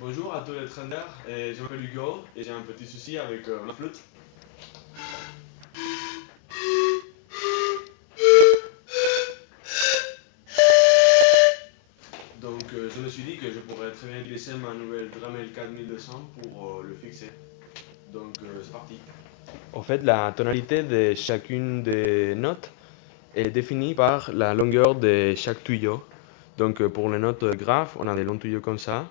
Bonjour à tous les traîneurs, je m'appelle Hugo et j'ai un petit souci avec ma flûte. Donc je me suis dit que je pourrais très bien glisser ma nouvelle Dremel 4200 pour le fixer. Donc c'est parti. En fait, la tonalité de chacune des notes est définie par la longueur de chaque tuyau. Donc pour les notes graves, on a des longs tuyaux comme ça,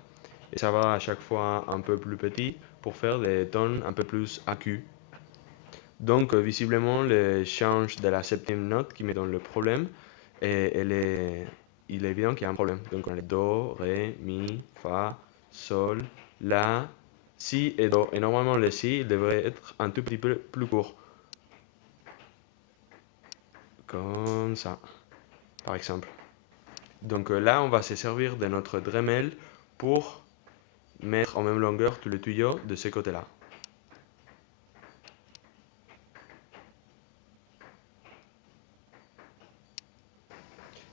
et ça va à chaque fois un peu plus petit pour faire des tons un peu plus acus. Donc visiblement le change de la septième note qui me donne le problème, et il est évident qu'il y a un problème. Donc on a les Do, Ré, Mi, Fa, Sol, La, Si et Do. Et normalement le Si il devrait être un tout petit peu plus court. Comme ça, par exemple. Donc là on va se servir de notre Dremel pour mettre en même longueur tous les tuyaux de ce côté-là.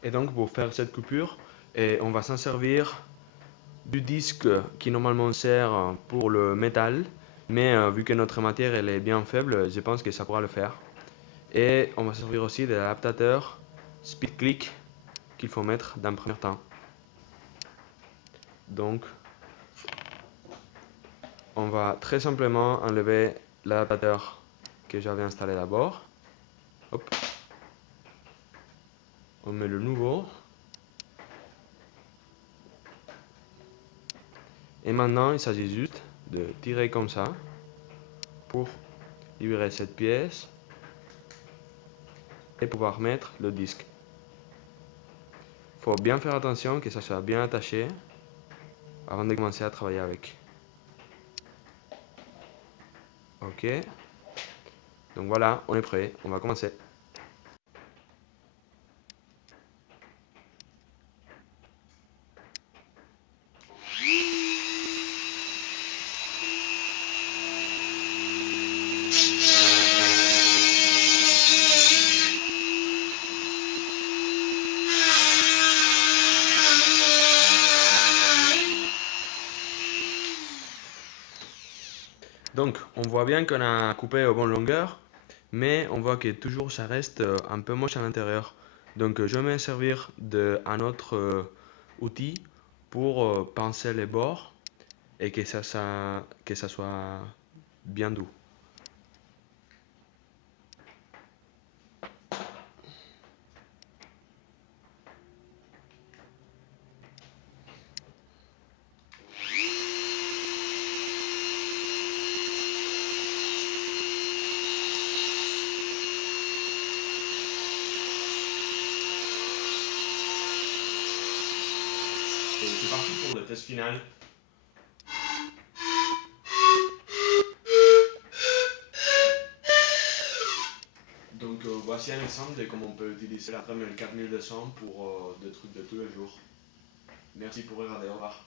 Et donc pour faire cette coupure, on va s'en servir du disque qui normalement sert pour le métal, mais vu que notre matière elle est bien faible, je pense que ça pourra le faire. Et on va servir aussi de l'adaptateur speed click qu'il faut mettre dans le premier temps. Donc on va très simplement enlever l'adaptateur que j'avais installé d'abord. Hop. On met le nouveau. Et maintenant il s'agit juste de tirer comme ça pour libérer cette pièce et pouvoir mettre le disque. Il faut bien faire attention que ça soit bien attaché avant de commencer à travailler avec. Ok, donc voilà, on est prêt, on va commencer. Donc on voit bien qu'on a coupé aux bonnes longueurs, mais on voit que toujours ça reste un peu moche à l'intérieur. Donc je vais me servir d'un autre outil pour pincer les bords et que ça soit bien doux. Et c'est parti pour le test final. Donc voici un exemple de comment on peut utiliser la Dremel 4200 pour des trucs de tous les jours. Merci pour regarder, au revoir.